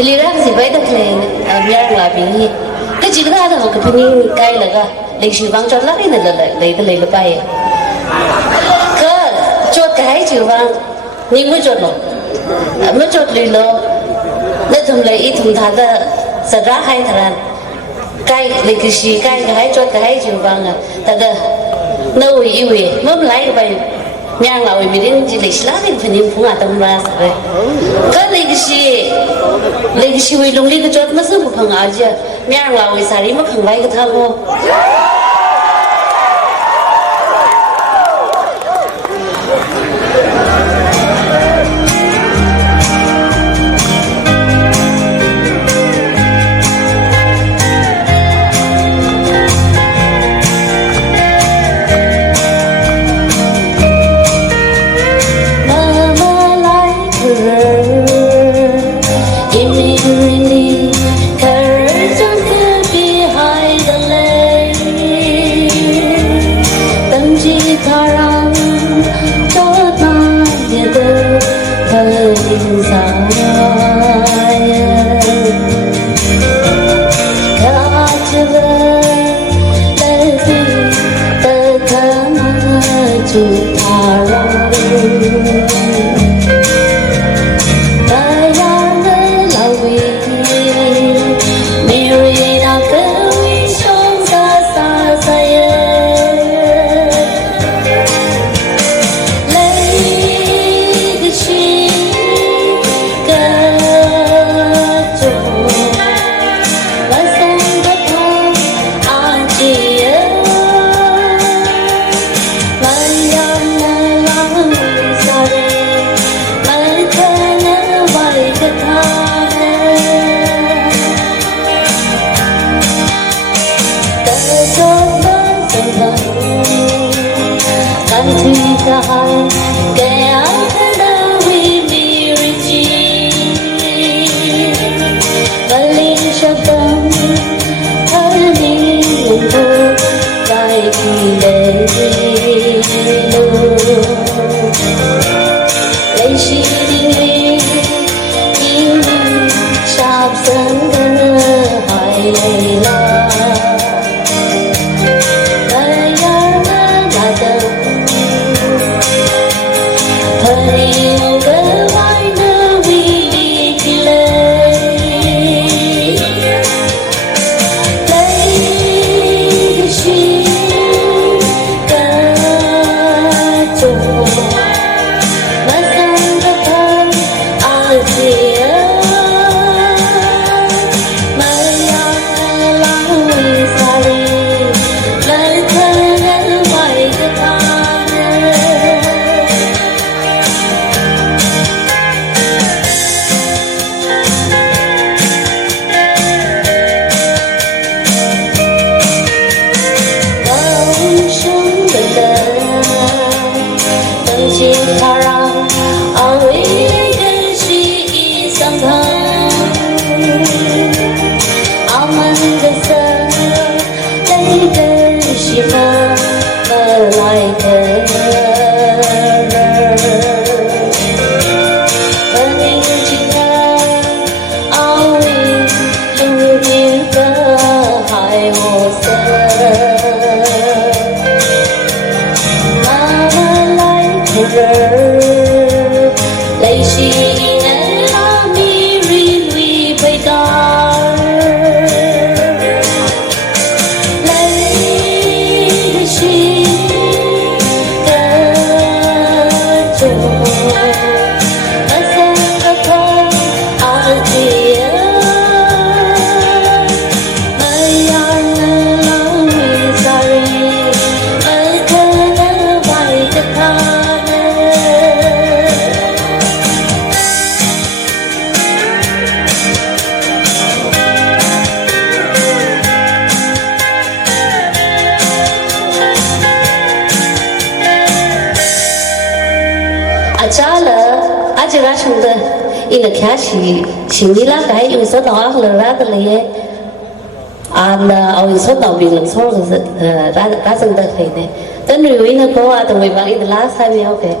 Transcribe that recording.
Hilira si bai da kle biar la bi cái chuyện đó là cái phim cái là cái lịch sử vang cho lắm lấy cái bài cái cho cái chữ vang nhưng mới chốt lì lo nên thùng lấy ít thùng thà ra sẽ ra hay thằng cái lịch sử cái cho cái chữ vang à thật là nâu yêu mắm lấy cái bài nhang là mình đến chỉ lịch sử là thì phải niệm phụng à tâm ra rồi cái lịch sử vì lúc này cái chốt mất sức một phần à chứ nhang là vì sao đi mất phần lấy cái thằng không in the cash she nila kai yung so da ha ra da le an au so da bi lang so ra sang da kai ne then we in ko a to we bang in the last time okay